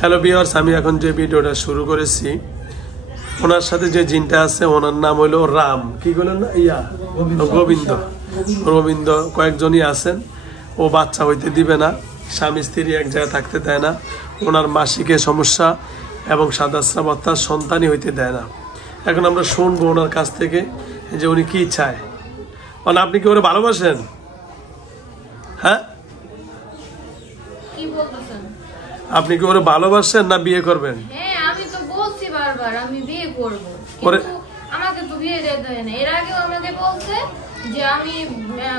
Hello viewers, আমি এখন যে ভিডিওটা শুরু করেছি ওনার সাথে যে জিনটা আছে ওনার নাম হলো রাম, কি বলেন না গোবিন্দ। গোবিন্দ কয়েকজনই আছেন। ও বাচ্চা হইতে দিবে না, স্বামী স্ত্রী এক জায়গায় থাকতে দেয় না, ওনার মাসিকের সমস্যা এবং সাদাস্রাব অর্থাৎ সন্তানই হইতে দেয় না। এখন আমরা শুনবো ওনার কাছ থেকে যে উনি কি চায়। মানে আপনি কি ওরা ভালোবাসেন? হ্যাঁ, আপনি কি ওরা ভালোবাসেন না বিয়ে করবেন? হ্যাঁ, আমি তো বলছি বারবার আমি বিয়ে করব, কিন্তু আমাকে তো বিয়ে দিতে দেয় না। এর আগেও আমাকে বলছে যে আমি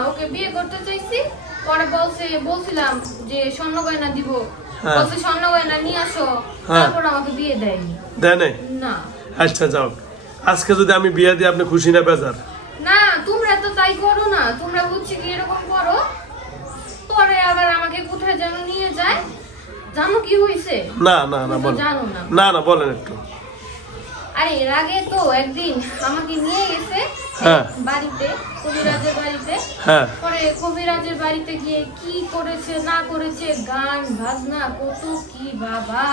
ওকে বিয়ে করতে চাইছি, পরে বলছিলাম যে স্বর্ণ গয়না দিব, বলছে স্বর্ণ গয়না নিয়ে আসো, তারপর আমাকে বিয়ে দেয়নি। দেয় নাই? না। আচ্ছা যাও, আজকে যদি আমি বিয়ে দিই আপনি খুশি না বেজার? না, তোমরা তো তাই করো না, তোমরা বুঝছি কি এরকম করো, পরে আবার আমাকে কোথায় যেন নিয়ে যায়। জানো কি হয়েছে? না না না বলেন। জানো না? না না বলেন একটু। আরে এর আগে তো একদিন আমাকে নিয়ে গেছে বাড়িতে, কবিরাজের বাড়িতে। পরে কবিরাজের বাড়িতে গিয়ে কি করেছে না করেছে, গান বাজনা কত কি বাবা।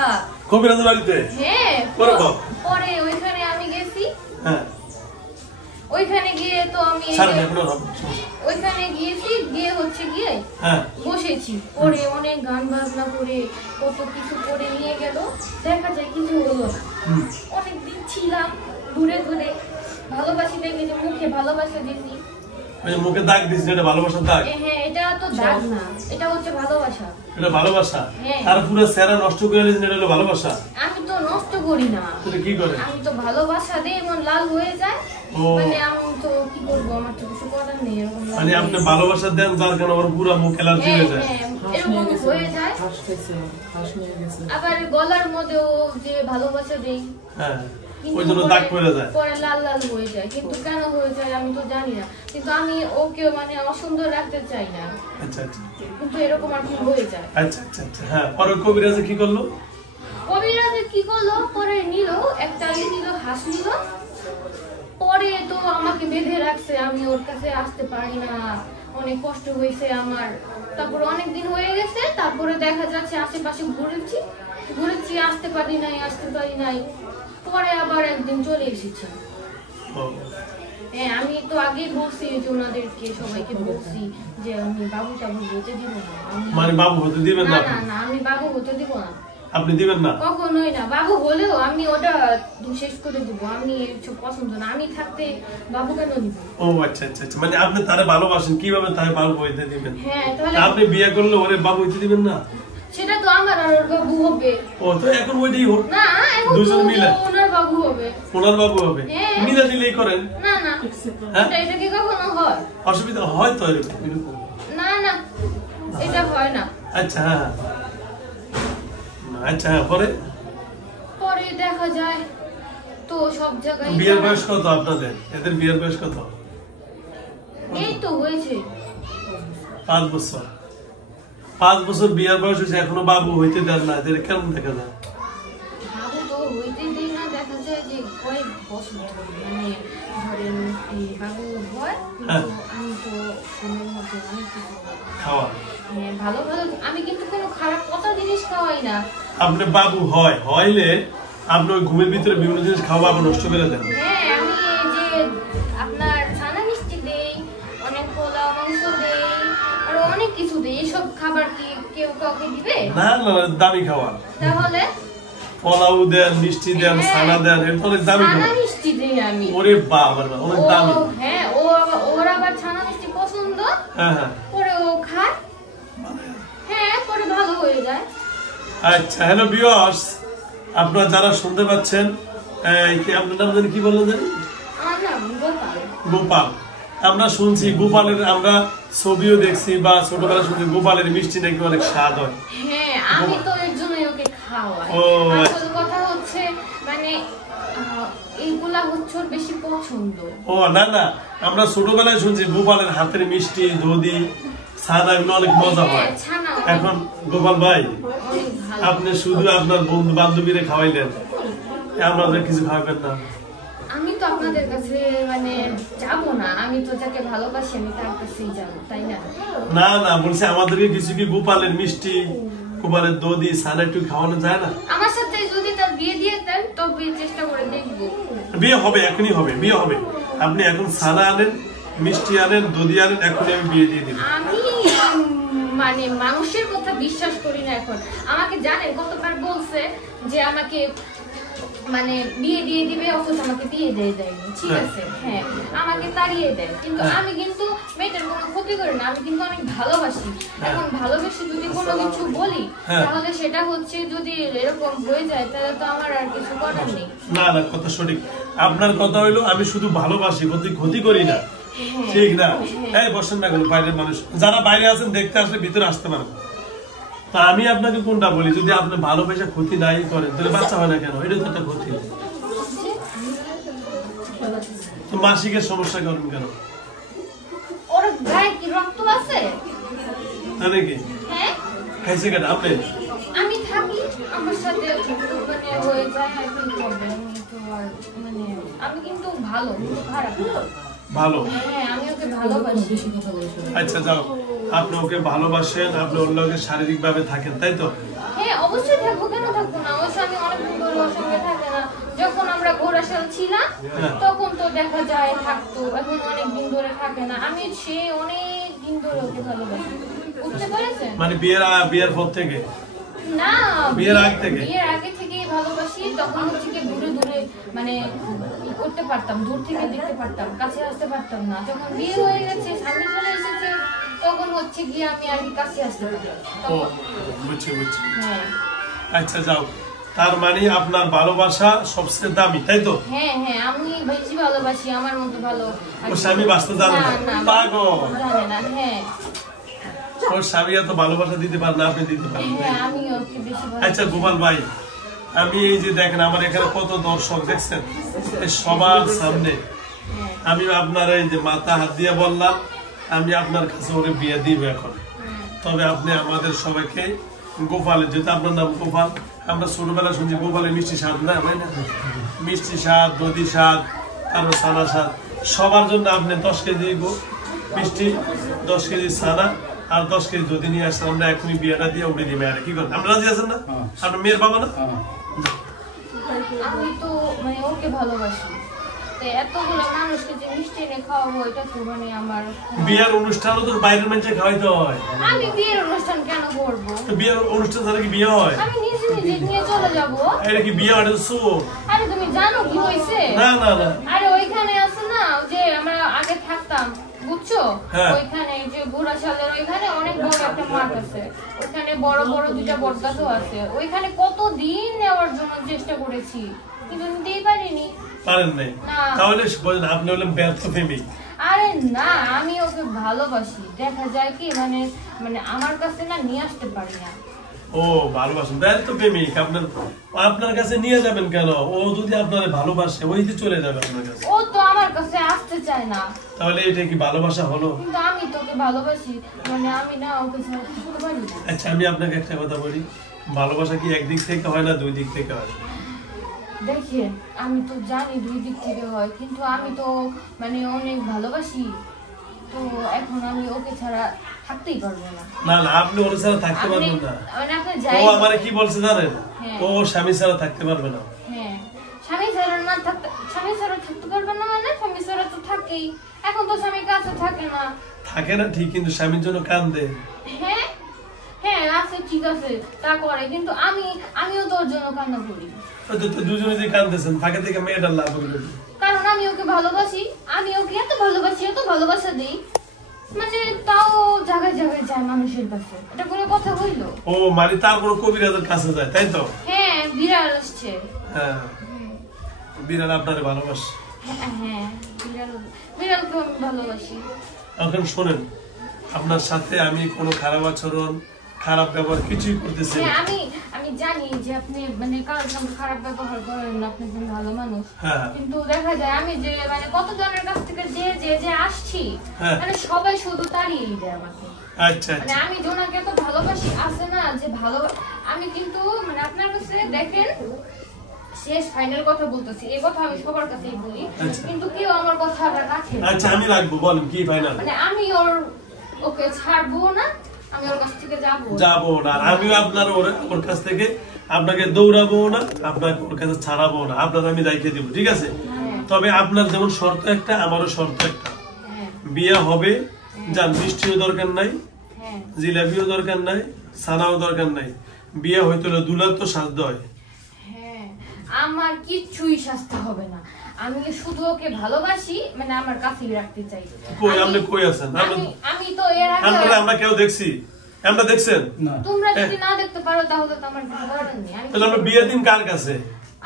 কবিরাজের বাড়িতে? হ্যাঁ। পরে ওইখানে আমি গেছি। ওইখানে গিয়ে তো আমি ওইখানে গিয়েছি, গিয়ে হচ্ছে গিয়ে বসেছি, পরে অনেক গান বাজনা করে কত কিছু করে নিয়ে গেল, দেখা যায় কিছু হলো না। অনেকদিন ছিলাম ঘুরে ঘুরে, ভালোবাসি দেখে যে মুখে ভালোবাসা দিয়েছি, মুখে দাগ দিয়েছি, এটা ভালোবাসার দাগ? হ্যাঁ, এটা তো দাগ না, এটা হচ্ছে ভালোবাসা। এটা ভালোবাসা? আর পুরো চেহারা নষ্ট করে দিয়েছেন, এটা হলো ভালোবাসা? আমি তো নষ্ট করি না। তুমি কি করে? আমি তো ভালোবাসা দিয়ে এমন লাল হয়ে যায়, মানে আমি তো কি করবো, আমার তো কিছু করার নেই। এরকম মানে আপনি ভালোবাসা দেন যার কারণে আমার পুরো মুখ অ্যালার্জি হয়ে যায়? এরকম হয়ে যায়। আবার গলার মধ্যেও যে ভালোবাসা দেই, ওই জন্য দাগ পড়ে যায়, পরে লাল লাল হয়ে যায়। কিন্তু কেন হয়ে যায় আমি তো জানি না, কিন্তু আমি ওকে মানে অসুন্দর রাখতে চাই না। আচ্ছা আচ্ছা, কিন্তু এরকম আর কি হয়ে যায়। আচ্ছা আচ্ছা আচ্ছা। হ্যাঁ, পরে কবিরাজে কি করলো? কবিরাজে কি করলো, পরে নিল একটা হাঁস নিল, পরে তো আমাকে বেঁধে রাখছে, আমি ওর কাছে আসতে পারি না, অনেক কষ্ট হয়েছে আমার। তারপর অনেক দিন হয়ে গেছে, তারপরে দেখা যাচ্ছে আশেপাশে ঘুরেছি, আসতে পারি নাই। পরে আবার একদিন চলে এসেছি। হ্যাঁ, আমি তো আগে বলছি যে ওনাদেরকে সবাইকে বলছি যে আমি বাবু টাবু হতে দিব না। মানে বাবু হতে দিবেন না? না, আমি বাবু হতে দিব না। আপনি দিবেন না? কখনোই না। বাবু হলেও আমি ওটা শেষ করে দিব, আমি এসব পছন্দ না। আমি থাকতে বাবু কেন দিব? ও আচ্ছা আচ্ছা আচ্ছা, মানে আপনি তারে ভালোবাসেন, কিভাবে তারে বাবু হইতে দিবেন? হ্যাঁ, তাহলে আপনি বিয়ে করলে ওরে বাবু হইতে দিবেন না? সেটা তো আমার আর ওর বাবু হবে। ও তো এখন ওইটাই হোক না, এখন দুজন মিলে ওনার বাবু হবে। ওনার বাবু হবে? মিলে দিলেই করেন। না না, এটা কি কখনো হয়? অসুবিধা হয় তো এরকম? না না, এটা হয় না। আচ্ছা হ্যাঁ আচ্ছা, পরে দেখা যায় তো সব জায়গায়। বিয়ের বয়স কত আপনাদের? এদের বিয়ের বয়স কত? এই তো হয়েছে 5 বছর। 5 বছর বিয়ের বয়স হয়েছে, এখনো বাবু হইতে দেন না, এদের কেমন দেখা যায়? বাবু তো হইতে দেয় না, দেখা যায় যে কয়েক বছর মানে ধরেন বাবু হয়, আমি তো ফোনের মধ্যে অনেক কিছু খাওয়া, ভালো আমি কিন্তু কোনো খারাপ কথা জিনিস খাওয়াই না। আপনি বাবু হইলে আপনি ওই ঘুমের ভিতরে বিভিন্ন জিনিস খাওয়া আপনি নষ্ট করে দেন? হ্যাঁ, আমি যে আপনার ছানা মিষ্টি দেই, অনেক পোলাও মাংস দেই, আর অনেক কিছু দেই। এইসব খাবার কি কেউ কাউকে দিবে? না না, দামি খাবার। তাহলে পোলাও দেন, মিষ্টি দেন, ছানা দেন, এর অনেক দামি খাবার। ছানা মিষ্টি দেই আমি। ওরে বাবা, অনেক দামি। হ্যাঁ, ওর আবার ছানা মিষ্টি পছন্দ। হ্যাঁ, পরে ও খায়। হ্যাঁ, পরে ভালো হয়ে যায়। আচ্ছা, হ্যালো ভিউয়ার্স, আপনারা যারা শুনতে পাচ্ছেন, আপনার নাম জানি কি বললেন জানি? আমার নাম গোপাল। আমরা শুনছি গোপালের, আমরা ছবিও দেখছি বা ছোটবেলা শুনছি গোপালের মিষ্টি নাকি অনেক স্বাদ হয়। হ্যাঁ, আমি তো এর জন্যই ওকে খাওয়াই। আসল কথা হচ্ছে মানে এইগুলা হচ্ছে ওর বেশি পছন্দ। ও না না, আমরা ছোটবেলায় শুনছি গোপালের হাতের মিষ্টি, দধি, ছানা এগুলো অনেক মজা হয়। এখন গোপাল ভাই, আপনি শুধু আপনার বন্ধু বান্ধবীরা খাওয়াইলেন, আমাদের কিছু খাওয়াবেন না? আমি তো আপনাদের কাছে মানে যাবো না, আমি তো যাকে ভালোবাসি আমি তার কাছেই যাবো, তাই না? না না, বলছি আমাদেরকে কিছু কি গোপালের মিষ্টি গোপালের দধি ছানা একটু খাওয়ানো যায় না? আমার সাথে যদি তার বিয়ে দিয়ে দেন তবে চেষ্টা করে দেখবো। বিয়ে হবে, এখনই হবে, বিয়ে হবে। আপনি এখন ছানা আনেন, মিষ্টি আনেন, দধি আনেন, এখনই আমি বিয়ে দিয়ে দিব। আমি মানে মানুষের কথা বিশ্বাস করি না এখন। আমাকে জানেন কতবার বলছে যে আমাকে মানে বিয়ে দিয়ে দিবে, অথচ আমাকে বিয়ে দিয়ে দেয়নি। ঠিক আছে, হ্যাঁ আমাকে তাড়িয়ে দেয়, কিন্তু আমি কিন্তু মেয়েটার কোনো ক্ষতি করি না, আমি কিন্তু অনেক ভালোবাসি। এখন ভালোবেসে যদি কোনো কিছু বলি তাহলে সেটা হচ্ছে যদি এরকম হয়ে যায় তাহলে তো আমার আর কিছু করার নেই। না না, কথা সঠিক। আপনার কথা হইলো আমি শুধু ভালোবাসি, ক্ষতি করি না, ঠিক না? এই বসেন না কেন, বাইরের মানুষ যারা বাইরে আছেন দেখতে আসলে ভিতরে আসতে পারেন। তা আমি আপনাকে কোনটা বলি, যদি আপনি ভালোবেসে ক্ষতি নাই করেন তাহলে বাচ্চা হয় না কেন? এটা তো একটা ক্ষতি। তো মাসিকের সমস্যা করেন কেন? ওর গায়ে কি রক্ত আছে? তাই নাকি? হ্যাঁ খাইছে কেন আপনি? আমি থাকি, আমার সাথে মানে হয়ে যায় আর কি করবে। আমি তো আর মানে আমি কিন্তু ভালো, কিন্তু খারাপ না। ভালো? হ্যাঁ আমি ওকে ভালোবাসি। আচ্ছা যাও, আপনি ওকে ভালোবাসেন, আপনি ওর লগে শারীরিক ভাবে থাকেন, তাই তো? হ্যাঁ অবশ্যই থাকবো, কেন থাকবো না? ওর সঙ্গে অনেকদিন ধরে ওর সঙ্গে থাকে না। যখন আমরা ঘোড়াশাল ছিলাম তখন তো দেখা যায় থাকতো, এখন অনেকদিন ধরে থাকে না। আমি সে অনেক দিন ধরে ওকে ভালোবাসি, বুঝতে পেরেছেন? মানে বিয়ের পর থেকে না, বিয়ের আগে থেকে? বিয়ের আগে থেকেই ভালোবাসি। তখন হচ্ছে কি দূরে দূরে মানে করতে পারতাম, দূর থেকে দেখতে পারতাম, কাছে আসতে পারতাম না। যখন বিয়ে হয়ে গেছে, স্বামী চলে এসেছে, তখন হচ্ছে গিয়ে আমি আর কি কাছে আসতে পারি। ও বুঝছি। হ্যাঁ আচ্ছা যাও, তার মানে আপনার ভালোবাসা সবচেয়ে দামি, তাই তো? হ্যাঁ হ্যাঁ আমি বেশি ভালোবাসি, আমার মতো ভালো আর ওর স্বামী বাঁচতে জানে না? পাগল, জানে না। হ্যাঁ ওর স্বামী এত ভালোবাসা দিতে পারে না, আপনি দিতে পারেন। হ্যাঁ আমি ওকে বেশি আচ্ছা গোপাল ভাই, আমি এই যে দেখেন আমার এখানে কত দর্শক দেখছেন, এই সবার সামনে আমি আপনার এই যে মাথা হাত দিয়ে বললাম আমি আপনার কাছে ওরে বিয়ে দিব এখন। তবে আপনি আমাদের সবাইকে গোপালের, যেহেতু আপনার নাম গোপাল, আমরা ছোটবেলা শুনছি গোপালের মিষ্টি স্বাদ, না ভাই না? মিষ্টি স্বাদ, দধি স্বাদ, তারপর ছানা স্বাদ, সবার জন্য আপনি 10 কেজি মিষ্টি, 10 কেজি ছানা আর 10 কেজি দধি নিয়ে আসেন। আমরা এখনই বিয়েটা দিয়ে উঠে দিই মেয়েরা, কি করেন? আপনারা রাজি আছেন না? আপনার মেয়ের বাবা না? আমি তো মানে ওকে ভালোবাসি, তো এতগুলো মানুষকে যে মিষ্টি এনে খাওয়াবো এটা তো মানে আমার বিয়ের অনুষ্ঠানও তো বাইরের মানুষে খাওয়াইতে হয়। আমি বিয়ের অনুষ্ঠান কেন করবো? তো বিয়ের অনুষ্ঠান ছাড়া কি বিয়ে হয়? আমি নিজে নিজে নিয়ে চলে যাবো। এটা কি বিয়ে? এটা তো সুখ। আরে তুমি জানো কি হয়েছে? না না না, আরে ওইখানে আছে না যে আমরা আগে থাকতাম, বুঝছো? হ্যাঁ। ওইখানে যে ঘোড়াশালের ওইখানে অনেক বড় একটা মাঠ আছে, ওইখানে বড় বড় 2টা বটগাছও আছে। ওইখানে কতদিন নেওয়ার জন্য চেষ্টা করেছি কিন্তু নিতেই পারিনি। পারেন নাই? না। তাহলে বলেন আপনি হলেন ব্যর্থ প্রেমিক। আরে না, আমি ওকে ভালোবাসি, দেখা যায় কি মানে মানে আমার কাছে না নিয়ে আসতে পারি না। ও ভালোবাসেন, ব্যর্থ প্রেমিক। আপনার কাছে নিয়ে যাবেন কেন? ও যদি আপনার ভালোবাসে ওই যে চলে যাবে আপনার কাছে। ও তো আমার কাছে আসতে চায় না। তাহলে এটা কি ভালোবাসা হলো? কিন্তু আমি তোকে ভালোবাসি, মানে আমি না ওকে ছাড়া থাকতে পারি না। আচ্ছা আমি আপনাকে একটা কথা বলি, ভালোবাসা কি একদিক থেকে হয় না 2 দিক থেকে হয়? দেখেন আমি তো জানি 2 দিক থেকে হয়, কিন্তু আমি তো মানে অনেক ভালোবাসি, তো এখন আমি ওকে ছাড়া থাকতেই পারবো না। না না, আপনি ওর ছাড়া থাকতে পারবেন না। মানে আপনি ও যাই আমারে কি বলছে জানেন? হ্যাঁ। ও স্বামী ছাড়া থাকতে পারবে না। হ্যাঁ স্বামী ছাড়া না থাকতে, স্বামী ছাড়া থাকতে পারবে না মানে স্বামী ছাড়া তো থাকেই। এখন তো স্বামী কাছে থাকে না। থাকে না ঠিক, কিন্তু স্বামীর জন্য কান্দে। হ্যাঁ হ্যাঁ আছে, ঠিক আছে তা করে, কিন্তু আমিও তোর জন্য কান্না করি। তো দুজনে যে কান্দেছেন, ফাঁকে থেকে মেয়েটার লাভ হলো। কারণ আমি ওকে ভালোবাসি, আমি ওকে এত ভালোবাসি, এত ভালোবাসা দিই, মানে তাও জায়গায় জায়গায় যায় মানুষের কাছে। এটা কোনো কথা হইলো? ও মানে তারপর কবিরাজের কাছে যায়, তাই তো? হ্যাঁ বিড়াল আসছে। হ্যাঁ, বিড়াল আপনারে ভালোবাসে। হ্যাঁ বিড়ালকে আমি ভালোবাসি। এখন শোনেন, আপনার সাথে আমি কোনো খারাপ আচরণ, খারাপ ব্যবহার কিছুই করতেছি না। হ্যাঁ আমি জানি যে আপনি মানে কারোর সঙ্গে খারাপ ব্যবহার করেন না, আপনি একজন ভালো মানুষ। হ্যাঁ। কিন্তু দেখা যায় আমি যে মানে কতজনের কাছ থেকে যে আসছি, হ্যাঁ। মানে সবাই শুধু তাড়িয়েই দেয় আমাকে। আচ্ছা মানে আচ্ছা। আমি জোনাকে এত ভালোবাসি, আছে না যে ভালো, আমি কিন্তু মানে আপনার কাছে দেখেন শেষ ফাইনাল কথা বলতেছি, এই কথা আমি সবার কাছেই বলি, আচ্ছা। কিন্তু কেউ আমার কথা রাখে না। আচ্ছা আমি রাখবো, বলেন কি ফাইনাল? মানে আমি ওকে ছাড়বো না, আমি ওর কাছ থেকে যাবো যাবো না, আর আমিও আপনার ওর কাছ থেকে আপনাকে দৌড়াবো না, আপনাকে ওর কাছে ছাড়াবো না, আপনার আমি দায়িত্ব দিব, ঠিক আছে? তবে আপনার যেমন শর্ত একটা, আমারও শর্ত একটা, বিয়ে হবে, যার মিষ্টিও দরকার নাই, জিলাপিও দরকার নাই, ছানাও দরকার নাই, বিয়ে হইতে হলে দুলার তো সাজতে হয়। হ্যাঁ, আমার কিচ্ছুই শাস্তি হবে না, আমি শুধু ওকে ভালোবাসি, মানে আমার কাছেই রাখতে চাই। কই আপনি কই আছেন? আমি তো এর আগে আমরা কেউ দেখছি? আমরা দেখছেন? তোমরা যদি না দেখতে পারো তাহলে তো আমার কিছু করার নেই। তাহলে আমরা বিয়ের দিন কার কাছে?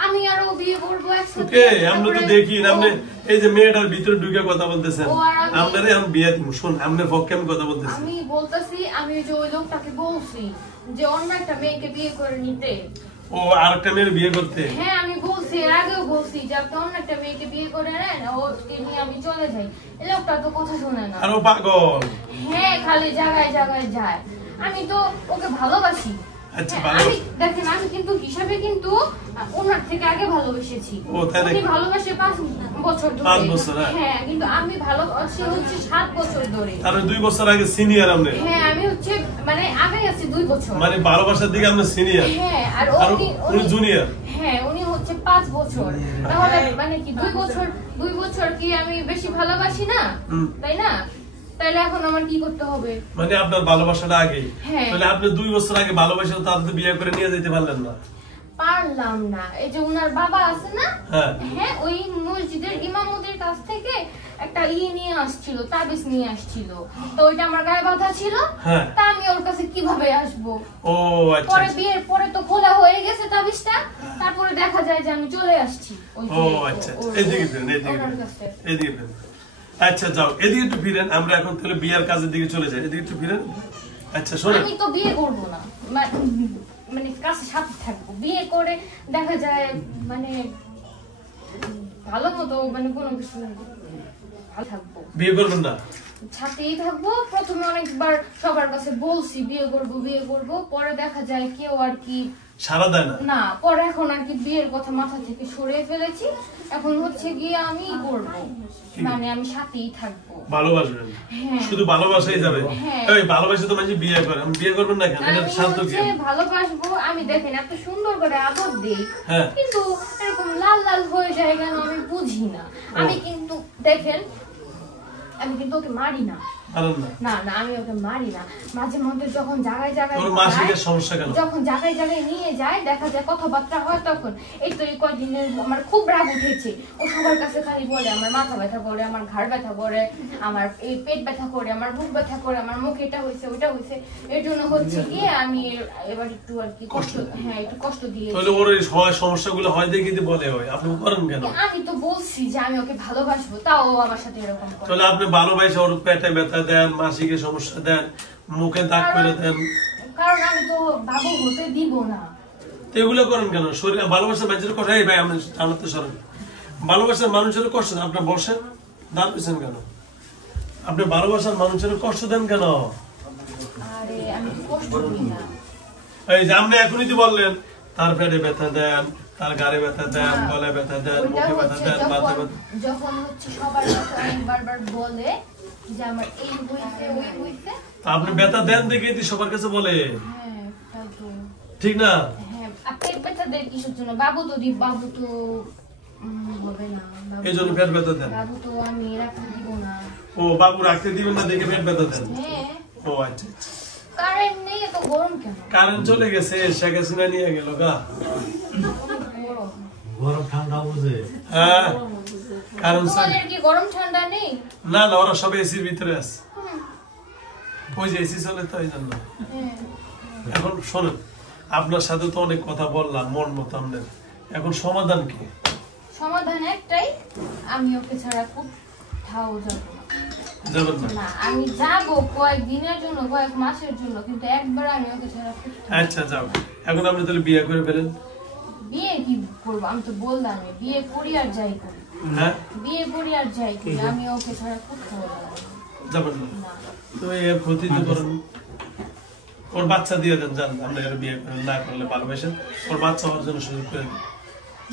আমি আরো বিয়ে করবো একসাথে। ওকে, আমরা তো দেখি আপনি এই যে মেয়েটার ভিতরে ঢুকে কথা বলতেছেন, আপনারে আমি বিয়ে দিব। শুন, আপনার পক্ষে আমি কথা বলতেছি। আমি বলতেছি, আমি যে ওই লোকটাকে বলছি যে অন্য একটা মেয়েকে বিয়ে করে নিতে। ও আরেকটা মেয়ের বিয়ে করতে? হ্যাঁ, আমি বলছি, এর আগেও বলছি যে আপনি অন্য একটা মেয়েকে বিয়ে করে নেন, ওকে নিয়ে আমি চলে যাই। এই লোকটা তো কথা শোনে না। আর ও পাগল। হ্যাঁ, খালি জায়গায় জায়গায় যায়। আমি তো ওকে ভালোবাসি। আচ্ছা, আমি দেখেন, আমি কিন্তু হিসাবে কিন্তু ওনার থেকে আগে ভালোবেসেছি। উনি ভালোবাসে 5 বছর ধরে। 5 বছর? হ্যাঁ, কিন্তু আমি ভালোবাসি হচ্ছে 7 বছর ধরে। আর 2 বছর আগে সিনিয়র আপনি? হ্যাঁ, আমি হচ্ছে মানে আগে আছি 2 বছর। মানে ভালোবাসার দিকে আপনি সিনিয়র? হ্যাঁ, আর উনি জুনিয়র? হ্যাঁ, উনি হচ্ছে 5 বছর। তাহলে মানে কি 2 বছর কি আমি বেশি ভালোবাসি না? তাই না? তাহলে এখন আমার কি করতে হবে? মানে আপনার ভালোবাসাটা আগে? হ্যাঁ। তাহলে আপনি 2 বছর আগে ভালোবাসা তার তো বিয়ে করে নিয়ে যেতে পারলেন না? পারলাম না। এই যে উনার বাবা আছে না, হ্যাঁ, ওই মসজিদের ইমামদের কাছ থেকে একটা নিয়ে আসছিল, তাবিজ নিয়ে আসছিল। তো ওইটা আমার গায়ে বাঁধা ছিল। তা আমি ওর কাছে কিভাবে আসবো? ও আচ্ছা। পরে বিয়ের পরে তো খোলা হয়ে গেছে তাবিজটা, তারপরে দেখা যায় যে আমি চলে আসছি। ও আচ্ছা, এদিকে ফিরেন, এদিকে ফিরেন। আচ্ছা যাও, এদিকে একটু ফিরেন। আমরা এখন তাহলে বিয়ের কাজের দিকে চলে যাই, এদিকে একটু ফিরেন। আচ্ছা শোনেন, আমি তো বিয়ে করবো না, মানে কাছে সাথে থাকবো। বিয়ে করে দেখা যায় মানে ভালো মতো মানে কোনো কিছু ভালো থাকবো। বিয়ে করবেন না? সাথেই থাকবো। প্রথমে অনেকবার সবার কাছে বলছি বিয়ে করবো, পরে দেখা যায় কেউ আর কি সারা দেয় না। পরে এখন আর কি বিয়ের কথা মাথা থেকে সরিয়ে ফেলেছি। এখন হচ্ছে গিয়ে আমি করবো, মানে আমি সাথেই থাকবো। ভালোবাসবেন? শুধু ভালোবাসাই যাবে? এই ভালোবাসে তো মানে বিয়ে করে, আমি বিয়ে করবেন না কেন? এটা শান্ত কি? ভালোবাসবো আমি, দেখেন এত সুন্দর করে আদর দেই, কিন্তু এরকম লাল লাল হয়ে যায় কেন আমি বুঝি না। আমি কিন্তু দেখেন, আমি কিন্তু ওকে মারি না। না না, আমি ওকে মারি না। মাঝে মধ্যে যখন জায়গায় জায়গায় নিয়ে যায়, দেখা যায় কথাবার্তা হয়, তখন এই তো এই কয়দিনের আমার খুব রাগ উঠেছে। ও সবার কাছে খালি বলে আমার মাথা ব্যথা করে, আমার ঘাড় ব্যথা করে, আমার এই পেট ব্যথা করে, আমার বুক ব্যথা করে, আমার মুখ এটা হয়েছে ওইটা হয়েছে। এর জন্য হচ্ছে গিয়ে আমি এবার একটু আর কি একটু কষ্ট দিয়ে। সমস্যাগুলো হয় দেখে বলে হয়, আপনি করেন কেন? আমি তো বলছি যে আমি ওকে ভালোবাসবো, তাও আমার সাথে এরকম করে। তাহলে আপনি ভালোবাসা ওর পেটে ব্যথা দেন, মাসিকে সমস্যা দেন, মুখে দাগ করে দেন, কারণ আমি তো বাবু হতে দিব না। এগুলো করেন কেন? শরীর ভালোবাসার মানুষের কথা ভাই আমরা জানাতে সরেন। ভালোবাসার মানুষের কষ্ট দেন, আপনার বসেন, দাঁড়িয়েছেন কেন? আপনি ভালোবাসার মানুষের কষ্ট দেন কেন? আরে আমি কষ্ট দিই না। এই যে আপনি এখনই তো বললেন তার পেটে ব্যথা দেন, তার গাড়ে ব্যথা দেন, গলায় ব্যথা দেন, মুখে ব্যথা দেন, মাথায় ব্যথা। যখন হচ্ছে সবার কাছে বারবার বলে যে আমার এই হইছে ওই হইছে, আপনি ব্যথা দেন দেখে সবার কাছে বলে, হ্যাঁ তাই তো ঠিক না? হ্যাঁ, পেট ব্যথা দেন কিসের জন্য? বাবু তো হবে না, এই জন্য পেট ব্যথা দেন। বাবু তো আমি রাখতে দিব না। ও বাবু রাখতে দিবেন না দেখে পেট ব্যথা দেন? হ্যাঁ। ও আচ্ছা। কারেন্ট নেই, এত গরম কেন? কারেন্ট চলে গেছে, শেখ হাসিনা নিয়ে গেল গা। গরম ঠান্ডা বুঝে? হ্যাঁ, তোমাদের কি গরম ঠান্ডা নেই? না না, ওরা সব এসির ভিতরে আছে। ওই যে এসি চলে তো, এই জন্য। এখন শোনেন, আপনার সাথে তো অনেক কথা বললাম মন মতো আমাদের, এখন সমাধান কি? সমাধান একটাই, আমি ওকে ছাড়া কোথাও যাবো না। যাবেন না? আমি যাবো কয়েকদিনের জন্য, কয়েক মাসের জন্য, কিন্তু একবার আমি ওকে ছাড়া। আচ্ছা যাও, এখন আপনি তাহলে বিয়ে করে ফেলেন। বিয়ে কি করবো? আমি তো বললাম বিয়ে করি আর যাই করি। হ্যাঁ, বিয়ে করি আর যাই করি, আমি ওকে ছাড়া কোথাও যাবেন না। তো এর ক্ষতি তো করেন, ওর বাচ্চা দিয়ে দেন, জান আপনি বিয়ে না করলে ভালোবাসেন, ওর বাচ্চা হওয়ার জন্য সুযোগ করে দেন।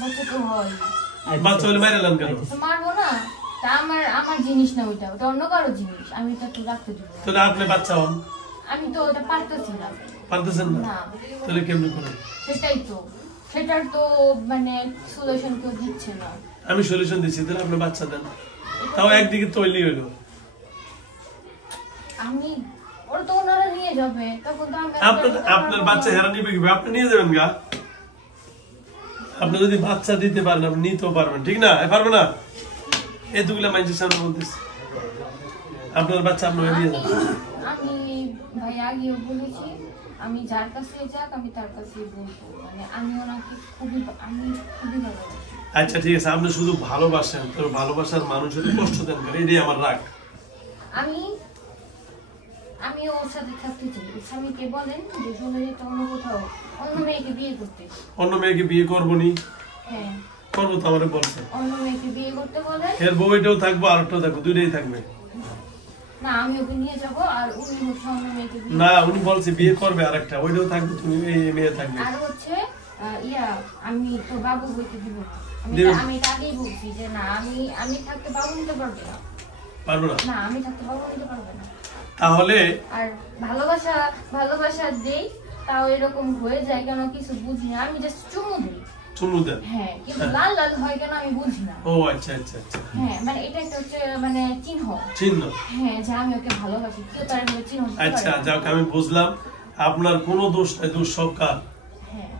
বাচ্চা তো হয়, বাচ্চা হলে মাইরে নেন কেন? মারবো না, তা আমার জিনিস না, ওইটা অন্য কারো জিনিস, আমি তো একটু রাখতে দিব। তাহলে আপনি বাচ্চা হন। আমি তো ওটা পারতেছি না। পারতেছেন না? না। তাহলে কেমনি করেন? সেটাই তো, সেটার তো মানে সলিউশন কেউ দিচ্ছে না। আমি সলিউশন দিচ্ছি, তাহলে আপনি বাচ্চা দেন, তাও একদিকে তৈরি হইলো। আমি ওরা তো ওনারা নিয়ে যাবে, তখন তো আমি আপনার বাচ্চা হেরা নিবে কি? আপনি নিয়ে যাবেন গা। আপনি যদি বাচ্চা দিতে পারেন আপনি নিতেও পারবেন, ঠিক না? পারবেন না? এতগুলা মানুষের সামনে বলতেছি, আপনার বাচ্চা আপনি নিয়ে যাবেন। আমি ভাই আগেও বলেছি, আমি যার কাছে যাক আমি তার কাছেই বলবো, মানে আমি ওনাকে খুবই ভালোবাসি। আচ্ছা ঠিক আছে, আপনি শুধু ভালোবাসেন, তোর ভালোবাসার মানুষের কষ্ট দেন কেন? এটাই আমার রাগ। আমি ওর সাথে থাকতে চাই। স্বামীকে বলেন যে চলে যেতে অন্য কোথাও, অন্য মেয়েকে বিয়ে করতে। অন্য মেয়েকে বিয়ে করবো নি? হ্যাঁ করবো তো, আমারে বলছে। অন্য মেয়েকে বিয়ে করতে বলেন। এর বউটাও থাকবো আর একটাও থাকবো, দুইটাই থাকবে। না আমি ওকে নিয়ে যাব, আর উনি হচ্ছে অন্য মেয়েকে বিয়ে। না উনি বলছে বিয়ে করবে আরেকটা, ওইটাও থাকবে, তুমি এই মেয়ে থাকবে। আর হচ্ছে আমি তো বাবু হইতে দিব না। আমি এটা আগেই বলছি যে না, আমি থাকতে বাবু নিতে পারবো না। পারবো না? না আমি থাকতে বাবু নিতে পারবো না। তাহলে আর ভালোবাসা দেই, তাও এরকম হয়ে যায় কেন কিছু বুঝি না। আমি জাস্ট চুমু দিই। চুমু দেন? হ্যাঁ, কিন্তু লাল লাল হয় কেন আমি বুঝি না। ও আচ্ছা আচ্ছা আচ্ছা। হ্যাঁ মানে এটা একটা হচ্ছে মানে চিহ্ন। হ্যাঁ যে আমি ওকে ভালোবাসি, কেউ তার চিহ্ন দিতে পারে আচ্ছা না। যাক, আমি বুঝলাম আপনার কোনো দোষ নাই, দোষ সব কার? হ্যাঁ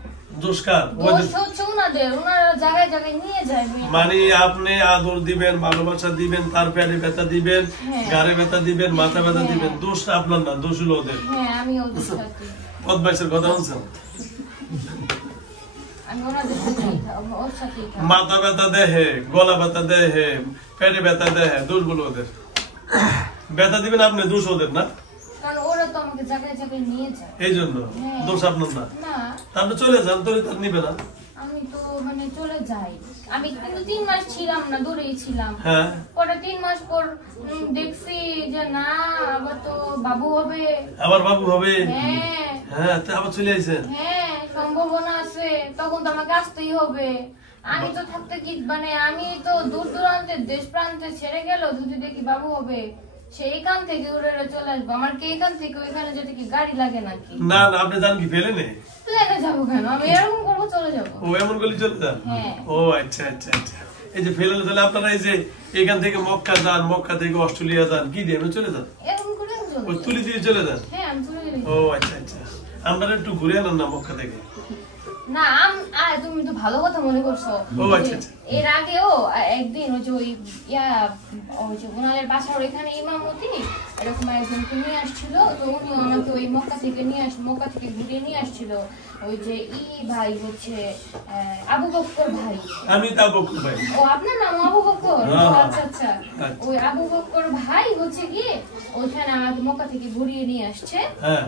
দোষ কার? দোষ হচ্ছে ওনাদের, ওনারা জায়গায় জায়গায় নিয়ে যায় মেয়েদের। মানে আপনি আদর দিবেন, ভালোবাসা দিবেন, তার পেটে ব্যথা দিবেন, হ্যাঁ। গাড়ে ব্যথা দিবেন, মাথা ব্যথা হ্যাঁ। দিবেন, দোষ আপনার না, দোষ হলো ওদের। হ্যাঁ আমি ওদের সাথে, বদমাইশের কথা বলছেন। আমি ওনাদের সাথেই থাকবো, ওর সাথেই থাকবো। মাথা ব্যথা দেহে, গলা ব্যথা দেহে, পেটে ব্যথা দেহে, দোষ বলো ওদের। ব্যথা দিবেন আপনি, দোষ ওদের না? কারণ ওরা তো আমাকে জায়গায় জায়গায় নিয়ে যায়। এই জন্য হ্যাঁ। দোষ আপনার না। না আপনি চলে যান, তাহলে তার নিবে না। আমি তো মানে চলে যাই। আমি কিন্তু 3 মাস ছিলাম না, দূরেই ছিলাম। হ্যাঁ পরে 3 মাস পর দেখছি যে না, আবার তো বাবু হবে। আবার বাবু হবে? হ্যাঁ হ্যাঁ তা আবার চলে আইছেন? হ্যাঁ সম্ভাবনা আছে, তখন তো আমাকে আসতেই হবে। আমি তো থাকতে কি মানে আমি তো দূর দূরান্তে দেশ প্রান্তে ছেড়ে গেল, যদি দেখি বাবু হবে সেইখান থেকে উড়ে চলে আসবো। আমার কি এখান থেকে ওইখানে যেতে কি গাড়ি লাগে নাকি? না না, আপনি যান কি ফেলে নেই? প্লেনে যাবো কেন? আমি এরকম করবো, চলে যাবো। ও এমন করলে চলে যান? হ্যাঁ। ও আচ্ছা আচ্ছা আচ্ছা। এই যে ফেলে তাহলে আপনারা এই যে এখান থেকে মক্কা যান, মক্কা থেকে অস্ট্রেলিয়া যান, কি দিয়ে চলে যান? এরকম করে আমি চলে ওই যাবো। তুলি দিয়ে চলে যান? হ্যাঁ আমি চলে গেলে। ও আচ্ছা আচ্ছা। আমরা একটু ঘুরে আনান না মক্কা থেকে? না তুমি তো ভালো কথা মনে করছো। ও আচ্ছা আচ্ছা। এর আগেও একদিন ওই যে ওই যে ওনাদের বাসার ওইখানে ইমামতি এরকম একজনকে নিয়ে আসছিল, তো উনি আমাকে ওই মক্কা থেকে ঘুরিয়ে নিয়ে আসছিল। ওই যে ভাই হচ্ছে আবু বকর ভাই। আমি তা বকর ভাই। ও আপনার নাম আবু বকর? হ্যাঁ। ও আচ্ছা আচ্ছা। ওই আবু বকর ভাই হচ্ছে গিয়ে ওইখানে আমাকে মক্কা থেকে ঘুরিয়ে নিয়ে আসছে। হ্যাঁ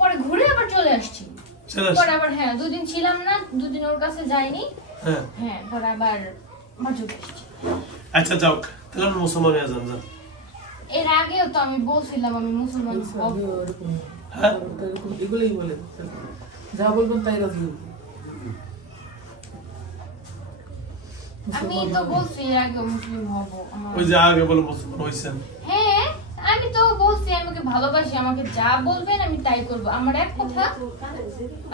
পরে ঘুরে আবার চলে আসছি। চলে আসছি। পরে আবার হ্যাঁ 2 দিন ছিলাম না, 2 দিন ওর কাছে যাইনি। হ্যাঁ হ্যাঁ পরে আবার চলে আসছি। আচ্ছা যাও, তাহলে আপনি মুসলমান হয়ে যান। যান। এর আগেও তো আমি বলছিলাম আমি মুসলমান হব। হ্যাঁ এগুলোই বলে যা বলবেন তাই রাজি হবো। আমি তো বলছি এর আগে মুসলিম হব। ওই যে আগে বলে মুসলমান হয়েছেন। হ্যাঁ আমি তো বলছি আমাকে ভালোবাসি, আমাকে যা বলবেন আমি তাই করব। আমার এক কথা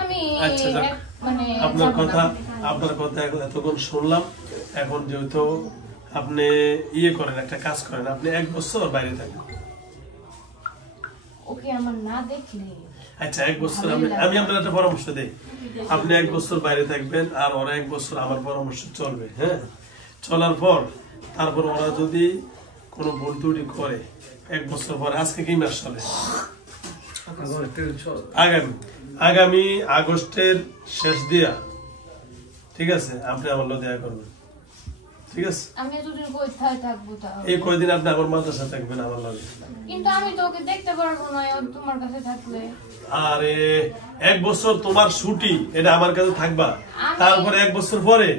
আমি আচ্ছা যাক, মানে আপনার যাবো কথা না। এখন এতক্ষণ শুনলাম। এখন যেহেতু আপনি করেন, একটা কাজ করেন, আপনি 1 বছর বাইরে থাকেন। ওকে আমার না দেখলে আচ্ছা 1 বছর আমি আপনার একটা পরামর্শ দেই। আপনি 1 বছর বাইরে থাকবেন, আর ওরা 1 বছর আমার পরামর্শ চলবে। হ্যাঁ চলার পর তারপর ওরা যদি কোনো ভুল ত্রুটি করে 1 বছর পরে, আজকে কি মাস চলে? আগামী আগস্টের শেষ দিয়া, ঠিক আছে, আপনি আমার লোক দেখা করবেন। ঠিক আছে? আমি এতদিন কোথায় থাকবো তাহলে? এই কয়দিন আপনি আমার মাদ্রাসা থাকবেন আমার লগে। কিন্তু আমি তো ওকে দেখতে পারবো না তোমার কাছে থাকলে। আরে 1 বছর তোমার ছুটি, এটা আমার কাছে থাকবা। তারপরে 1 বছর পরে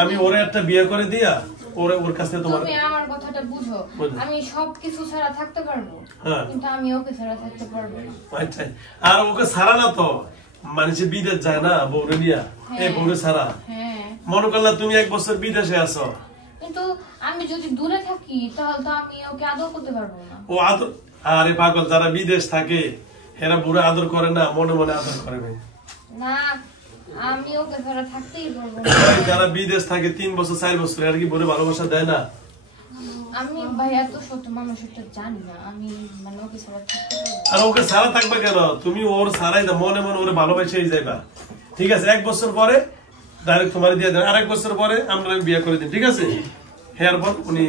আমি ওরে একটা বিয়ে করে দিয়া ওর কাছে তোমার। তুমি আমার কথাটা বুঝো, আমি সবকিছু ছাড়া থাকতে পারবো, হ্যাঁ। কিন্তু আমি ওকে ছাড়া থাকতে পারবো না। আচ্ছা, আর ওকে ছাড়া না তো মানুষে বিদেশ যায় না বউরে নিয়া, এই বউরে ছাড়া। হ্যাঁ মনে করলা তুমি 1 বছর বিদেশে আছো, কিন্তু আমি যদি দূরে থাকি তাহলে তো আমি ওকে আদর করতে পারবো না। ও আদর আরে পাগল, যারা বিদেশ থাকে এরা বুড়ো আদর করে না, মনে মনে আদর করে ভাই। না আমি ওকে ছাড়া থাকতেই পারবো না। যারা বিদেশ থাকে 3 বছর 4 বছর এরা কি বুড়ো ভালোবাসা দেয় না? আমি ভাই এত সত্য মানুষটা জানি না, আমি মানে ওকে ছাড়া থাকতে পারবো না। আর ওকে ছাড়া থাকবে কেন? তুমি ওর ছাড়াই দাও, মনে মনে ওরে ভালোবাসেই যাইবা। ঠিক আছে, 1 বছর পরে ডাইরেক্ট তোমার দিয়ে দেন, আর 1 বছর পরে আমরা বিয়ে করে দিন, ঠিক আছে? এরপর উনি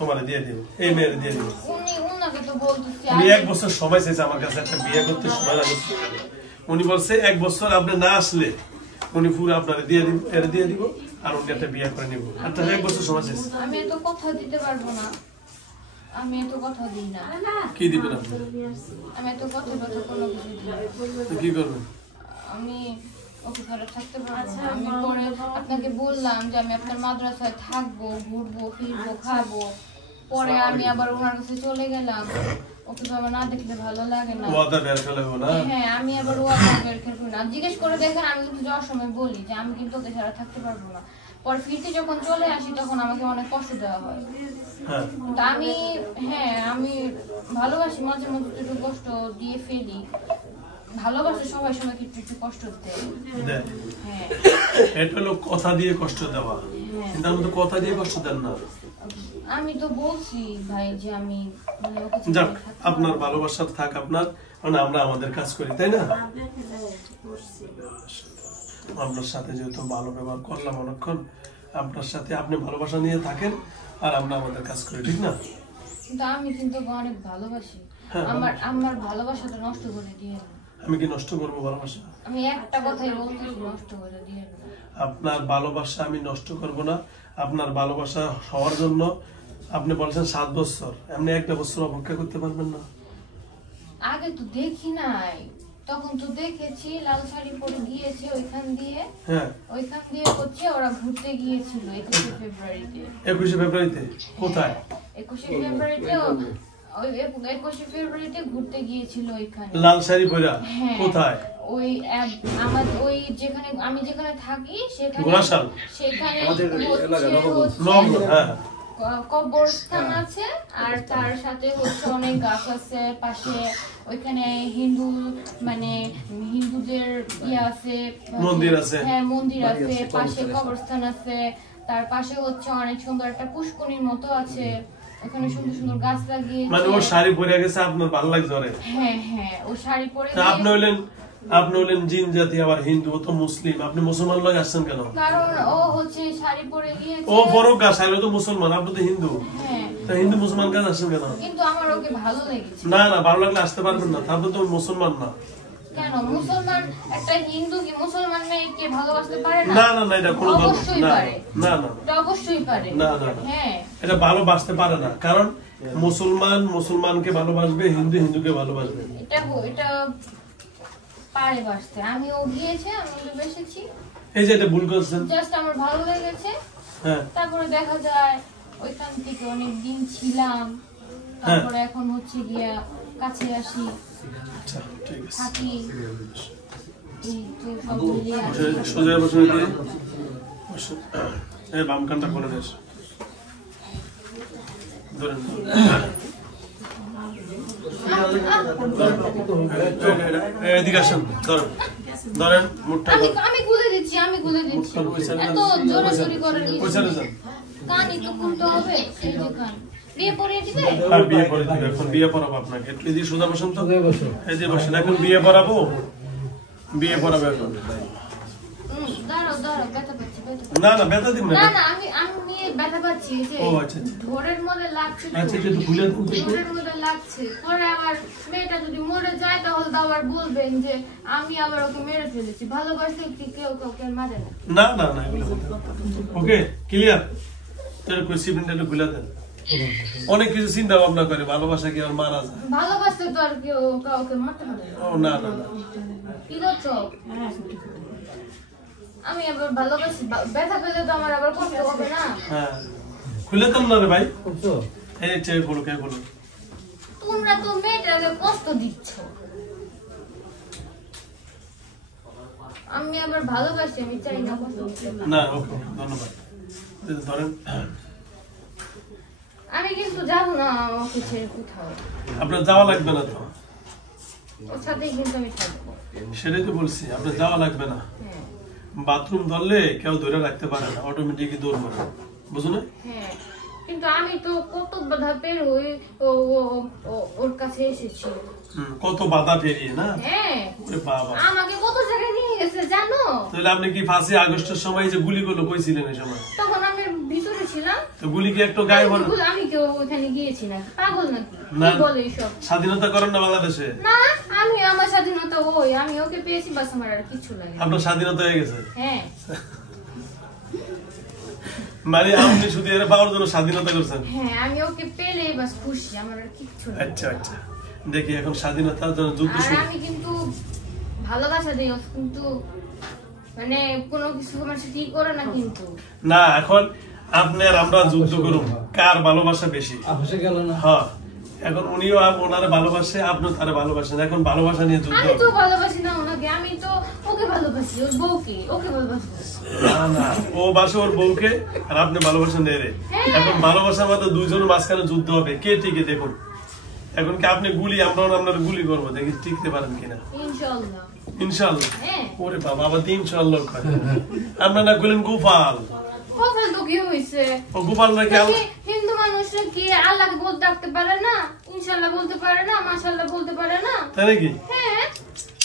তোমার দিয়ে দিবেন, এই মেয়ের দিয়ে দিবেন। উনাকে তো বলতেছি উনি 1 বছর সময় চাইছে আমার কাছে, একটা বিয়ে করতে সময় লাগে। উনি বলছে 1 বছর আপনি না আসলে উনি পুরো আপনার দিয়ে দিব, এর দিয়ে দিব, আর উনি একটা বিয়ে করে নিব। একটা 1 বছর সময় চাইছে। আমি এত কথা দিতে পারবো না, আমি এত কথা দিই না। কি দিবেন আপনি? আমি এত কথা কোনো কিছু দিই না। তো কি করবেন? আমি ওকে ছাড়া থাকতে পারবো না। আমি পরে আপনাকে বললাম যে আমি আপনার মাদ্রাসায় থাকবো, ঘুরবো ফিরবো খাবো, পরে আমি আবার ওনার কাছে চলে গেলাম। ওকে বাবা না দেখলে ভালো লাগে না। ওয়াদা বের করে না? হ্যাঁ আমি আবার ওয়াদা বের করবো না। জিজ্ঞেস করে দেখেন, আমি কিন্তু যাওয়ার সময় বলি যে আমি কিন্তু ওকে ছাড়া থাকতে পারবো না। পরে ফিরতে যখন চলে আসি তখন আমাকে অনেক কষ্ট দেওয়া হয়। হ্যাঁ। কিন্তু আমি ভালোবাসি, মাঝে মধ্যে একটু কষ্ট দিয়ে ফেলি। ভালোবাসে সবাই সবাইকে একটু একটু কষ্ট দেয়। হ্যাঁ এটা হলো কথা দিয়ে কষ্ট দেওয়া, কিন্তু আমি তো কথা দিয়ে কষ্ট দেন না। আমি তো বলছি ভাই যে আমি মানে ওকে ছাড়া যাক, থাকতে আপনার ভালোবাসা থাক আপনার, মানে আমরা আমাদের কাজ করি, তাই না? আপনার সাথে যেহেতু ভালো ব্যবহার করলাম অনেকক্ষণ, আপনার সাথে আপনি ভালোবাসা নিয়ে থাকেন আর আমরা আমাদের কাজ করি, ঠিক না? কিন্তু আমি কিন্তু ওকে অনেক ভালোবাসি। হ্যাঁ, আমার ভালোবাসাটা নষ্ট করে দিয়ে না। আমি কি নষ্ট করবো ভালোবাসা? আমি একটা কথাই বলতেছি, নষ্ট করে দিয়ে না। আপনার ভালোবাসা আমি নষ্ট করব না। আপনার ভালোবাসা হওয়ার জন্য আপনি বলছেন 7 বছর, এমনি 1 বছর অপেক্ষা করতে পারবেন না? আগে তো দেখি নাই, তখন তো দেখেছি লাল শাড়ি পরে গিয়েছে হ্যাঁ, ওইখান দিয়ে হচ্ছে ওরা ঘুরতে গিয়েছিল 21শে ফেব্রুয়ারিতে। 21শে ফেব্রুয়ারিতে কোথায়? 21শে ফেব্রুয়ারিতে ওই 21শে ফেব্রুয়ারিতে ঘুরতে গিয়েছিল ওইখানে। লাল শাড়ি পরা? হ্যাঁ। কোথায়? ওই ওই যেখানে আমি যেখানে থাকি সেখানে গোড়াশাল? হ্যাঁ। কবরস্থান আছে আর তার সাথে হচ্ছে অনেক গাছ আছে পাশে। ওইখানে মানে হিন্দুদের আছে, মন্দির আছে। হ্যাঁ মন্দির আছে, পাশে কবরস্থান আছে, তার পাশে হচ্ছে অনেক সুন্দর একটা পুষ্করিণীর মতো আছে। ওখানে সুন্দর সুন্দর গাছ লাগিয়েছে। মানে ও শাড়ি পরে গেছে, আপনার ভালো লাগছে ওরে? হ্যাঁ হ্যাঁ, ও শাড়ি পরে আপনি হলেন জিন জাতি, আবার হিন্দু, ও তো মুসলিম, আপনি মুসলমান লোক আসছেন কেন? কারণ ও হচ্ছে শাড়ি পরে গিয়েছে। ও বড় গা শাড়ি তো মুসলমান, আপনি তো হিন্দু। হ্যাঁ, তা হিন্দু মুসলমান কাজ আসছেন কেন? কিন্তু আমার ওকে ভালো লেগেছে। না না, ভালো লাগলে আসতে পারবেন না, তারপর তো মুসলমান না। কেন মুসলমান একটা হিন্দু কি মুসলমান মেয়েকে ভালোবাসতে পারে না? না না না, এটা কোনো অবশ্যই পারে। না না এটা অবশ্যই পারে। না না না, হ্যাঁ, এটা ভালোবাসতে পারে না, কারণ মুসলমান মুসলমানকে ভালোবাসবে, হিন্দু হিন্দুকে ভালোবাসবে। এটা পারে বাসতে। আমি ও গিয়েছে, আমি ওকে বেসেছি, এই যে এটা ভুল করছেন। জাস্ট আমার ভালো লেগেছে। হ্যাঁ, তারপরে দেখা যায় ওইখান থেকে অনেক দিন ছিলাম, তারপরে এখন হচ্ছে গিয়া কাছে আসি, আচ্ছা ঠিক আছে। থাকি, এই তো সব মিলিয়ে আসি। সোজা বসে দিয়ে এই বাম কানটা করে দেশ ধরেন। এদিকে আসেন, ধরেন ধরেন মুঠটা ধরেন। আমি গুলে দিচ্ছি, এত জোরাজোরি করার কিছু ওই সাইডে নেই। যান। কানই তো খুলতে হবে, এই যে কান। বিয়ে পড়িয়ে দিবে? আর বিয়ে করে দিবে, এখন বিয়ে পড়াবো আপনাকে। একটু এদিকে সোজা বসেন তো, এই যে বসেন, এখন বিয়ে পড়াবো এখন। দাঁড়াও, ব্যথা পাচ্ছি। না না, ব্যথা দিন না। না, আমি ব্যথা পাচ্ছি, এই যে ও আচ্ছা আচ্ছা। ঢোরের মধ্যে লাগছে তো। আচ্ছা, একটু খুলে দিন তো। ঢোরের মধ্যে লাগছে। পরে আমার মেয়েটা যদি মরে যায় তাহলে তো আবার বলবেন যে আমি আবার ওকে মেরে ফেলেছি। ভালোবাসলে কেউ কাউকে মারে না। না না না, ওকে ক্লিয়ার। তাহলে কই সিপিনটা একটু খুলে দেন। অনেক কিছু চিন্তা ভাবনা করে, ভালোবাসা কি আর মারা যায়? ভালোবাসলে তো আর কেউ কাউকে মারতে পারে না। ও না না না, কি করছো? আমি আবার ভালোবাসি, ব্যথা পেলে তো আমার আবার কষ্ট হবে না। হ্যাঁ খুলে দেন না রে ভাই। এই চেয়ে বলো, কে বলো? তোমরা তো মেয়েটাকে কষ্ট দিচ্ছ। আমি আবার ভালোবাসি, আমি চাই না কষ্ট দিতে। না, ওকে ধন্যবাদ। ধরেন আমি কিন্তু যাবো না ওকে ছেড়ে কোথাও। আপনার যাওয়া লাগবে না তো, ওর সাথেই কিন্তু আমি থাকবো। সেটাই তো বলছি, আপনার যাওয়া লাগবে না। হ্যাঁ বাথরুম ধরলে কেউ ধরে রাখতে পারে না, অটোমেটিকই দৌড় করে, বুঝো না? হ্যাঁ, কিন্তু আমি তো কত বাধা পেরোই ওর কাছে এসেছি। কত বাধা পেরিয়ে না? হ্যাঁ, ওরে বাবা, আমাকে কত জায়গায় নিয়ে গেছে জানো? তাহলে আপনি কি 5ই আগস্টের সময় যে গুলিগুলো কইছিলেন এই সময়, তখন আমি ভিতরে ছিলাম। তো গুলি কি একটু গায়ে ভরে? আমি কেউ ওখানে গিয়েছি না, পাগল নাকি? না। কি বলে এইসব? স্বাধীনতা করেন না বাংলাদেশে? না, আমি আমার স্বাধীনতা আমি ওকে পেয়েছি, বাস আমার আর কিছু লাগে না। আপনার স্বাধীনতা হয়ে গেছে? হ্যাঁ, মানে আপনি শুধু এর পাওয়ার জন্য স্বাধীনতা করছেন? হ্যাঁ, আমি ওকে পেলে বাস খুশি, আমার আর কিছু লাগে না। আচ্ছা আচ্ছা, দেখি এখন স্বাধীনতার জন্য যুদ্ধ আর শুরু। আমি কিন্তু ভালোবাসা দিই, কিন্তু মানে কোনো কিছু আমার সাথে ই করে না কিন্তু। না, এখন আপনি আর আমরা যুদ্ধ করুন, কার ভালোবাসা বেশি। আপসে গেল না। হ্যাঁ, এখন উনিও ওনারে ভালোবাসে, আপনিও তারে ভালোবাসেন, এখন ভালোবাসা নিয়ে যুদ্ধ। আমি তো ভালোবাসি না ওনাকে, আমি তো ওকে ভালোবাসি, ওর বউকে, ওকে ভালোবাসি। না না, ও বাসে ওর বউকে, আর আপনি ভালোবাসেন এরে। হ্যাঁ। এখন ভালোবাসার মধ্যে দুইজনের মাঝখানে যুদ্ধ হবে, কে টিকে দেখুন। এখন কি আপনি গুলি, আমরাও আপনার গুলি করবো, দেখি টিকতে পারেন কিনা। ইনশাআল্লাহ। ইনশাল্লাহ। হ্যাঁ, ওরে বাবা, আবার তো ইনশাল্লাহ কয়। আপনার না বললেন গোপাল, কথা তো কি হয়েছে? ও গোপাল নাকি হিন্দু মানুষরা কি আল্লাহকে বলতে রাখতে পারে না? ইনশাআল্লাহ বলতে পারে না, মাশাআল্লাহ বলতে পারে না? তাই নাকি? হ্যাঁ,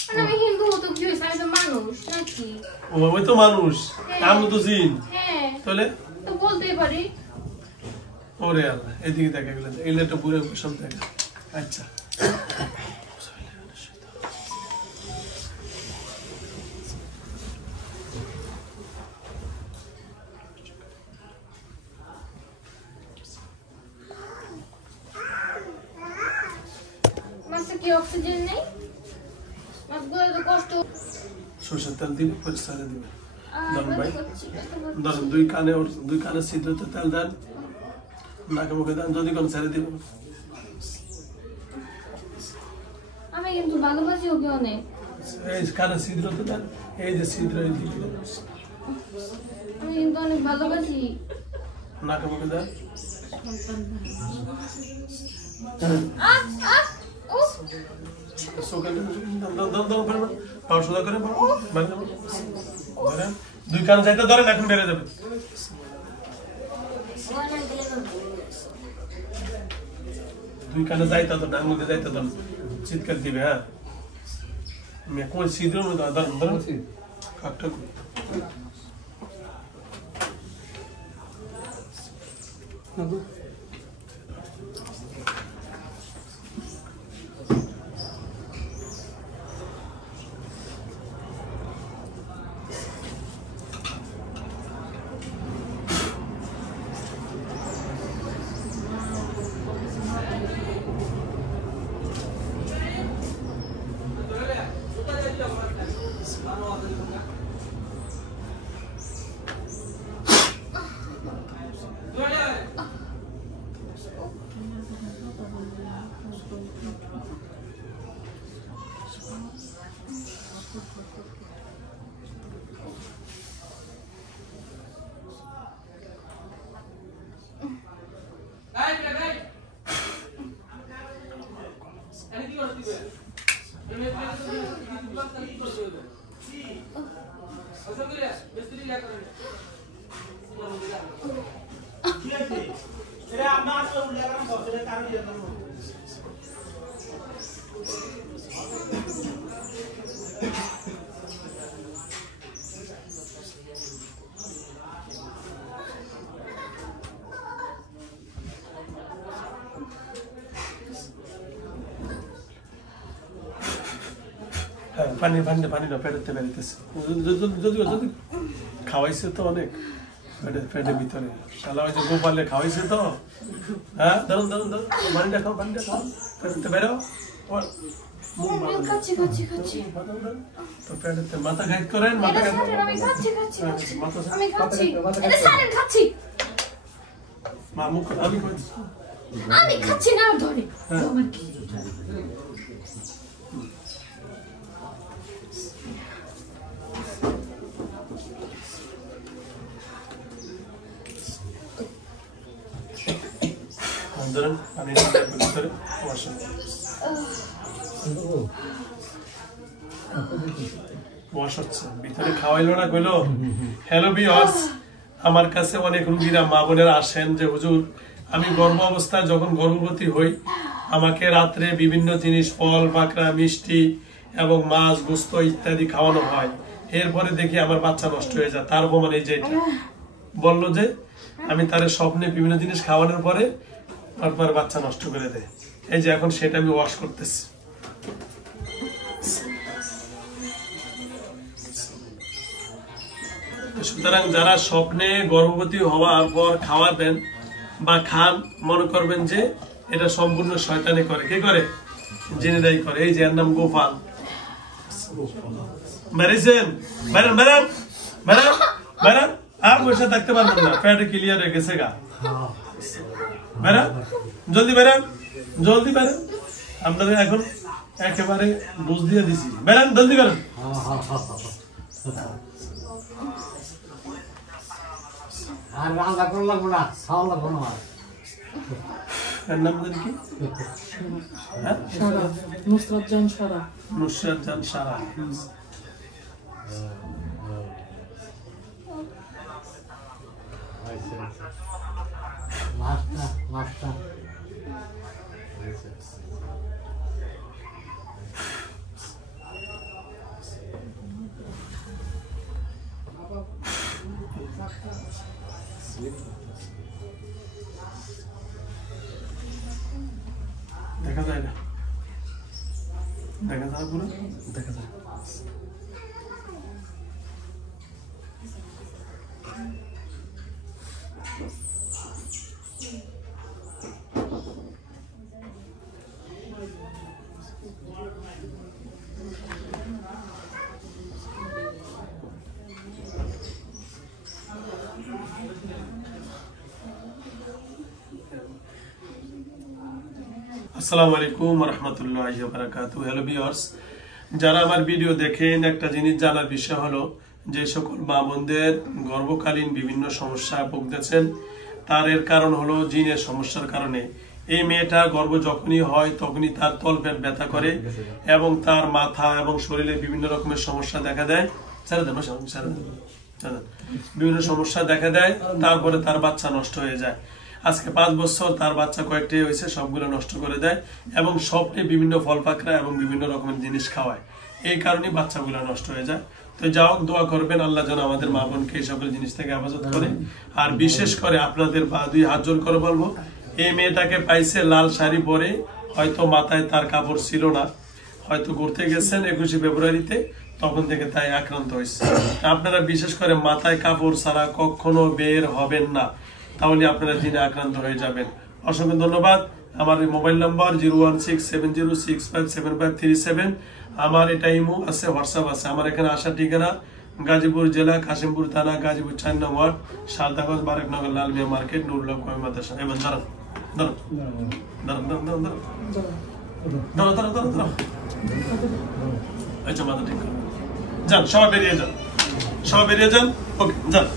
মানে আমি হিন্দু হতো কি হয়েছে? আমি তো মানুষ নাকি? ও ওই তো মানুষ, আমি তো জিন। হ্যাঁ, তাহলে তো বলতেই পারি। ওরে আল্লাহ, এদিকে দেখা গেল, এগুলো একটা বুড়ে সব দেখা। আচ্ছা, মাছে কি অক্সিজেন নেই? মাছগুলো তো কষ্ট। সরষের তেল দিলে পরিষ্কার দিবে। ধরুন ভাই, করছি, ধরুন দুই কানে ছিদ্রতে তেল দেন, নাকে মুখে দেন, যদি কোনো ছেড়ে দিবেন। আমি কিন্তু ভালোবাসি ওকে অনেক। এই কানে ছিদ্রতে দেন, এই যে ছিদ্র, এই দিকে দেন, আমি কিন্তু অনেক ভালোবাসি। নাকে মুখে দেন। আহ, আহ, উফ, চোখে দেন, করেন, পাওয়ার সোজা করে ধরেন, দুই কানে যাইতে ধরেন, এখন বেড়ে যাবে। দুই কানে যাইতে তো ডান মুখে যাইতে ধরেন, চিৎকার দিবে। হ্যাঁ, কোন ছিদ্র ধরেন, ধরেন কাঠটা পানি না পেটেতে বেরিতেছে, যদি খাওয়াইছে তো অনেক পেটের ভিতরে, শালা ওই যে গোপালে খাওয়াইছে তো। হ্যাঁ, ধরুন পানিটা খাও, পেটেতে বেরো, খাচ্ছি। তো পেটেতে মাথা ঘাইট করেন, মাথা ঘাইট আমি খাচ্ছি। আমি খাচ্ছি। এটা সারেন খাচ্ছি। মা মুখ আমি আমি খাচ্ছি না ধরে। আমার কি? ধরেন আমি ভিতরে আমার সঙ্গে বস হচ্ছে ভিতরে খাওয়াইলো না কইলো। হ্যালো ভিউয়ার্স, আমার কাছে অনেক রুগীরা মা বোনেরা আসেন যে হুজুর আমি গর্ভ অবস্থায় যখন গর্ভবতী হই আমাকে রাত্রে বিভিন্ন জিনিস ফল বাকরা মিষ্টি এবং মাছ গোস্ত ইত্যাদি খাওয়ানো হয়, এরপরে দেখি আমার বাচ্চা নষ্ট হয়ে যায়। তার প্রমাণ এই যে এটা বললো যে আমি তার স্বপ্নে বিভিন্ন জিনিস খাওয়ানোর পরে তারপর বাচ্চা নষ্ট করে দেয়। এই যে এখন সেটা আমি ওয়াশ করতেছি। সুতরাং যারা স্বপ্নে গর্ভবতী হওয়ার পর খাওয়াবেন বা খান মনে করবেন যে এটা সম্পূর্ণ শয়তানি করে। কে করে? জিনেরাই করে। এই যে এর নাম গোপাল। মেরেছেন বেরান বেরান বেরান বেরান, আর বসে থাকতে পারবেন না, পেট ক্লিয়ার হয়ে গেছে গা। বেরান জলদি বেরান জলদি বেরান, আপনাদের এখন একেবারে বুঝ দিয়ে দিছি। বেরান জলদি বেরান। আর রান্না করা লাগবো না, খাওয়া লাগবো না। এর নাম জানি কি? হ্যাঁ? সারা নুসরাত জান সারা। নুসরাত জান সারা। মাছটা মাছটা দেখা যায় না, দেখা যায় পুরো দেখা যায়। আসসালামু আলাইকুম ওয়া রাহমাতুল্লাহি ওয়া বারাকাতুহু। হ্যালো ভিউয়ার্স, যারা আমার ভিডিও দেখেন একটা জিনিস জানার বিষয় হলো যে সকল মা বোনদের গর্ভকালীন বিভিন্ন সমস্যা ভুগতেছেন তার এর কারণ হলো জিনের সমস্যার কারণে। এই মেয়েটা গর্ভ যখনই হয় তখনই তার তলপেট ব্যথা করে এবং তার মাথা এবং শরীরে বিভিন্ন রকমের সমস্যা দেখা দেয়। বিভিন্ন সমস্যা দেখা দেয়, তারপরে তার বাচ্চা নষ্ট হয়ে যায়। আজকে 5 বছর তার বাচ্চা কয়েকটি হয়েছে, সবগুলো নষ্ট করে দেয় এবং স্বপ্নে বিভিন্ন ফল পাকড়া এবং বিভিন্ন রকমের জিনিস খাওয়ায়। এই কারণে বাচ্চাগুলো নষ্ট হয়ে যায়। তো যাও, দোয়া করবেন আল্লাহ যেন আমাদের মা বোনকে এই সকল জিনিস থেকে হেফাজত করে। আর বিশেষ করে আপনাদের 2 হাত জোর করে বলবো, এই মেয়েটাকে পাইছে লাল শাড়ি পরে, হয়তো মাথায় তার কাপড় ছিল না, হয়তো ঘুরতে গেছেন 21শে ফেব্রুয়ারিতে, তখন থেকে তাই আক্রান্ত হয়েছে। আপনারা বিশেষ করে মাথায় কাপড় ছাড়া কখনো বের হবেন না, তাহলে আপনারা জিনে আক্রান্ত হয়ে যাবেন। অসংখ্য ধন্যবাদ। আমার মোবাইল নাম্বার 01670657537। আমার এটা ইমো আছে, হোয়াটসঅ্যাপ আছে। আমার এখানে আসার ঠিকানা গাজীপুর জেলা, কাশিমপুর থানা, গাজীপুর 4 নং ওয়ার্ড, শারদাগঞ্জ, বারেকনগর, লালমিয়া মার্কেট, নুরুল্লাহ কমি মাদ্রাসা। এবার দাঁড়ান দাঁড়ান দাঁড়ান দাঁড়ান দাঁড়ান দাঁড়ান দাঁড়ান দাঁড়ান দাঁড়ান। আচ্ছা, মাথা ঠিক করুন। যান, সবাই বেরিয়ে যান, সবাই বেরিয়ে যান। ওকে, যান।